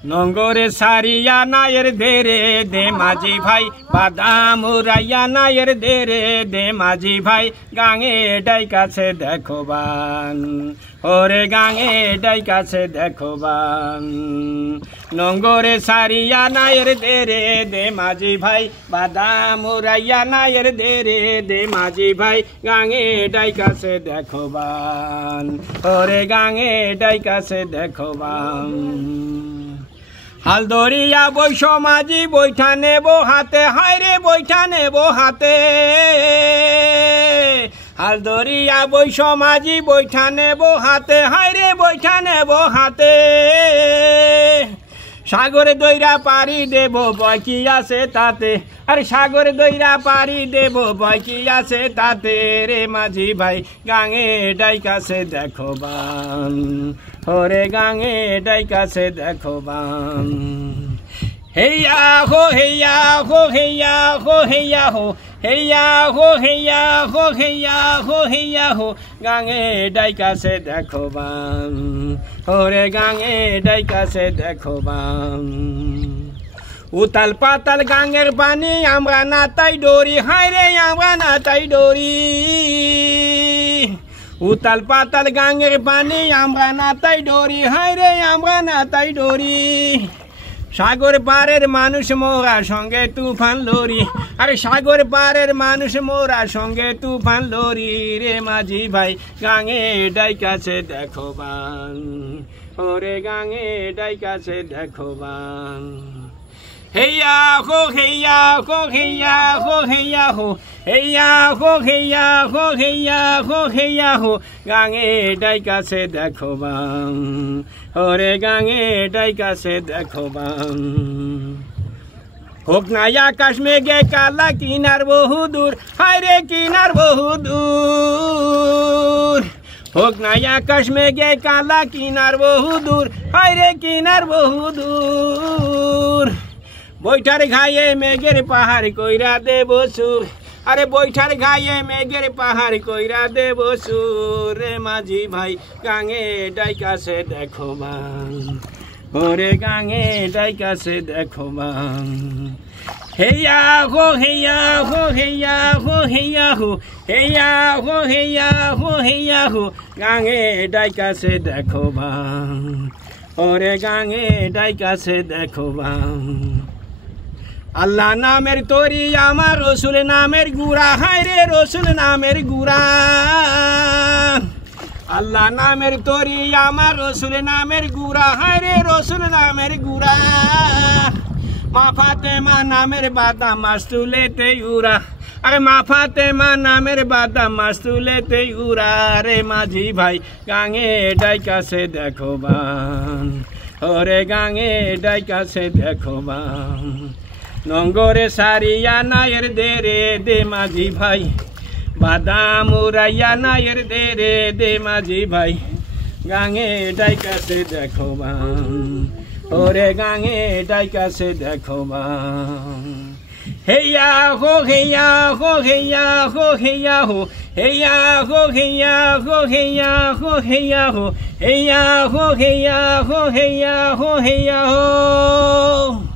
নঙ্গরে সারিয়া নায়ের দেরে দে মাঝি ভাই বাদাম উড়াইয়া নায়ের দেরে দে মাঝি ভাই গাঙে ডাইকাছে দেখোবান ওরে গাঙে ডাইকাছে দেখোবান নঙ্গরে সারিয়া নায়ের দেরে দে মাঝি ভাই বাদাম উড়াইয়া নায়ের দেরে দে মাঝি ভাই গাঙে ডাইকাছে দেখোবান ওরে গাঙে ডাইকাছে দেখোবান হাল ধরিয়া বৈশ মাঝি বৈঠা নেব হাতে হায়রে বৈঠা নেব হাতে হাল ধরিয়া বৈশ মাঝি বৈঠা নেব হাতে হায়রে বৈঠা নেব হাতে সাগরে দইরা পারি দেব বয় কি আছে তাতে আরে সাগরে দইরা পারি দেব বয় কি আছে তাতে রে মাঝি ভাই গাঙে ডাইকাছে দেখোবান ওরে গাঙে ডাইকাছে দেখোবান হেয়া হো হেয়া হো হেয়া হো হেয়া হো হেয়া হো হেয়া হো হেয়া হো হেয়া হো গাঙে ডাইকাছে দেখোবান ওরে গাঙে ডাইকাছে দেখোবান উতাল পাতাল গাঙের পানি আমরা না তাই ডরি হায়রে আমরা না তাই ডরি উতাল পাতাল গাঙের পানি আমরা না তাই ডরি হায়রে আমরা না তাই ডরি সাগর পারের মানুষ মোরা সঙ্গে তুফান লরি আরে সাগর পারের মানুষ মোরা সঙ্গে তুফান লরি রে মাঝি ভাই গাঙে ডাইকাছে দেখোবান ওরে গাঙে ডাইকাছে দেখোবান হেয়া হো হেয়া হো হেয়া হো হেয়া হো হেয়া হো হেয়া হো হেয়া হো হেয়া হো গাঙে ডাইকাছে দেখোবান ওরে গাঙে ডাইকাছে দেখোবান হোক না আকাশ মেঘে কালা কিনার বহু দূর হায়রে কিনার বহু দূর হোক না আকাশ মেঘে কালা কিনার বহু দূর হায়রে কিনার বহু দূর বৈঠার ঘায়ে মেঘের পাহাড় কইরা দেব সুর আরে বৈঠার ঘায়ে মেঘের পাহাড় কইরা দেব সুর রে মাঝি ভাই গাঙে ডাইকাছে দেখোবান ওরে গাঙে ডাইকাছে দেখোবান হেয়া হো হেয়া হো হেয়া হো হেয়া হো হেয়া হো হেয়া হো হেয়া হো গাঙে ডাইকাছে দেখোবান ওরে গাঙে ডাইকাছে দেখোবান আল্লাহ নামের তরি আমার রসুল নামের গুড়া হায়রে রসুল নামের গুড়া আল্লাহ নামের তরি আমার রসুল নামের গুড়া হায়রে রসুল নামের গুড়া মা ফাতেমা নামের বাদাম মাছ তুলেতে উড়া আরে মা ফাতেমা নামের বাদাম মাছ তুলেতে উড়া রে মাঝি ভাই গাঙে ডাইকাছে দেখোবান ওরে গাঙে ডাইকাছে দেখোবান নঙ্গরে সারিয়া নায়ের দেরে দে মাঝি ভাই বাদাম উড়াইয়া নায়ের দেরে দে মাঝি ভাই গাঙে ডাইকাছে দেখোবান ওরে গাঙে ডাইকাছে দেখোবান হেয়া হো হেয়া হো হেয়া হো হেয়া হো হেয়া হো হেয়া হো হেয়া হো হেয়া হো হেয়া হো হেয়া হো হেয়া হো হেয়া হো